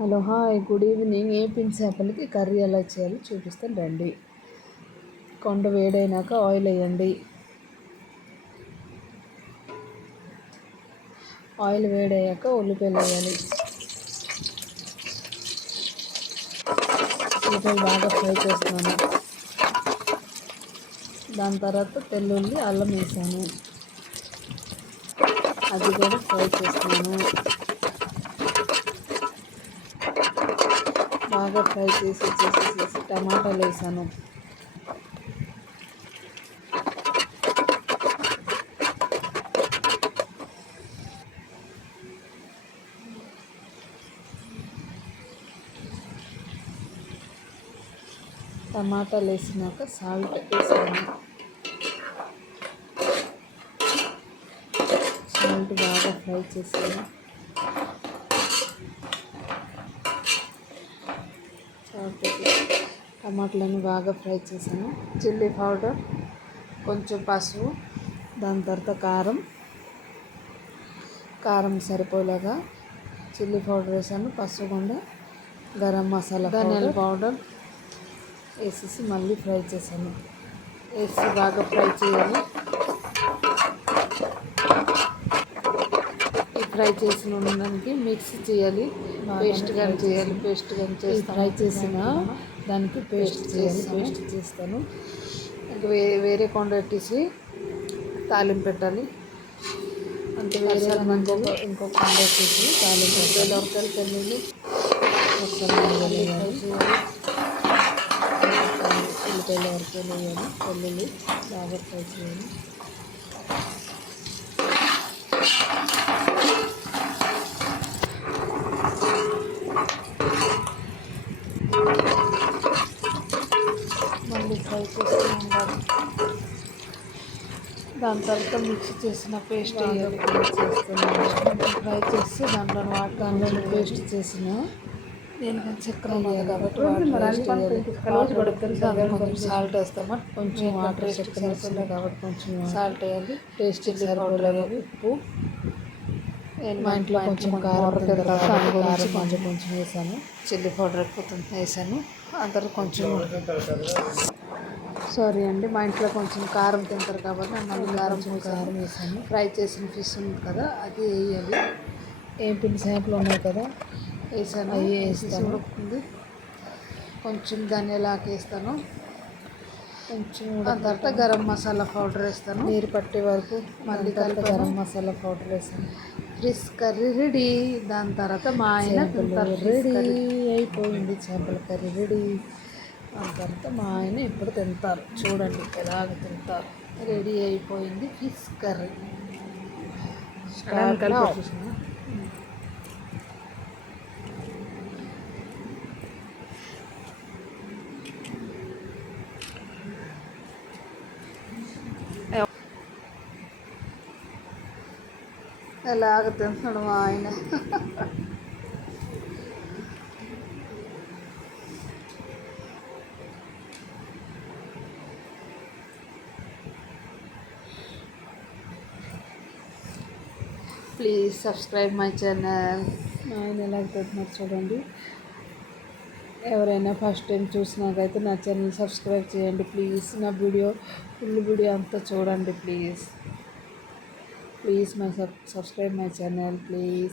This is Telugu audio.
Hello hi good evening. పిండి చేపలకి కర్రీ ఎలా చేయాలో చూపిస్తాను రండి. కొండ వేడైనాక ఆయిల్ వేయండి. ఆయిల్ వేడయ్యాక ఉల్లిపాయలు వేయాలి. ఉల్లిపాయలు బాగా ఫ్రై చేస్తున్నాను. దాని తర్వాత తెల్లుల్లి అల్లం వేసాను, అది కూడా ఫ్రై చేస్తున్నాను. బాగా ఫ్రై చేసి టమాటాలు వేసాను. టమాటాలు వేసినాక సాల్ట్ వేసాను. సాల్ట్ బాగా ఫ్రై చేసాను. టమాటాలను బాగా ఫ్రై చేశాను. చిల్లీ పౌడర్, కొంచెం పసుపు, దాని తర్వాత కారం సరిపోలేగా చిల్లీ పౌడర్ వేసాను. పసుపు కొండ గరం మసాలా ధనియాల పౌడర్ వేసేసి మళ్ళీ ఫ్రై చేశాను. వేసి బాగా ఫ్రై చేయాలి. ఫ్రై చేసిన దానికి మిక్స్ చేయాలి, పేస్ట్ కానీ చేయాలి. పేస్ట్ కానీ చేసి ఫ్రై చేసిన దానికి పేస్ట్ చేస్తాను. ఇంకా వేరే కొండ పెట్టేసి తాలింపు పెట్టాలి. అంటే వేరే ఇంకొక కొండ పెట్టేసి తాలింపు పెట్టాలి. ఉరకాయలు తెల్లుల్లి ఉల్లిపాయలు ఉరకాయలు వేయాలి. తెల్లుల్లి బాగా ఫ్రై చేయాలి. మళ్ళీ ఫ్రై చేస్తూ ఉండాలి. దాని తర్వాత మిక్స్ చేసిన పేస్ట్ వేయాలి. ఫ్రై చేసి దాంట్లో పేస్ట్ చేసిన నేను చక్కెర వేయాలి కాబట్టి కొంచెం సాల్ట్ వేస్తాము. కొంచెం వాటర్ చక్కెర వేస్తుంది కాబట్టి కొంచెం సాల్ట్ వేయాలి. టేస్ట్ సరిపోలేదు ఉప్పు. మా ఇంట్లో కొంచెం కారం కొంచెం వేసాను. చిల్లీ పౌడర్ ఎక్కువ వేసాను. అందరూ కొంచెం సారీ అండి, మా ఇంట్లో కొంచెం కారం తింటారు కాబట్టి మళ్ళీ కారం వేసాను. ఫ్రై చేసిన ఫిష్ ఉంది కదా, అది వేయాలి. పిండి చేపలు ఉన్నాయి కదా, వేసాను. అవి వేసి ఉడుకుతుంది. కొంచెం ధనియాలు వేస్తాను. కొంచెం దాని తర్వాత గరం మసాలా పౌడర్ వేస్తాను. నీరు పట్టే వరకు మళ్ళీ గరం మసాలా పౌడర్ వేసాను. Fish curry ready. దాని తర్వాత మా ఆయన రెడీ అయిపోయింది. చేపల కర్రీ రెడీ. దాని తర్వాత మా ఆయన ఇప్పుడు తింటారు. చూడండి ఎలాగ తింటారు. రెడీ అయిపోయింది ఫిష్ కర్రీ. ఎలాగ తింటున్నాడు మా ఆయన. Please subscribe my channel. మా ఆయన ఎలాగ తింటున్నారు చూడండి. ఎవరైనా ఫస్ట్ టైం చూసినాకైతే నా ఛానల్ సబ్స్క్రైబ్ చేయండి ప్లీజ్. నా ఫుల్ వీడియో అంతా చూడండి please. My subscribe my channel please.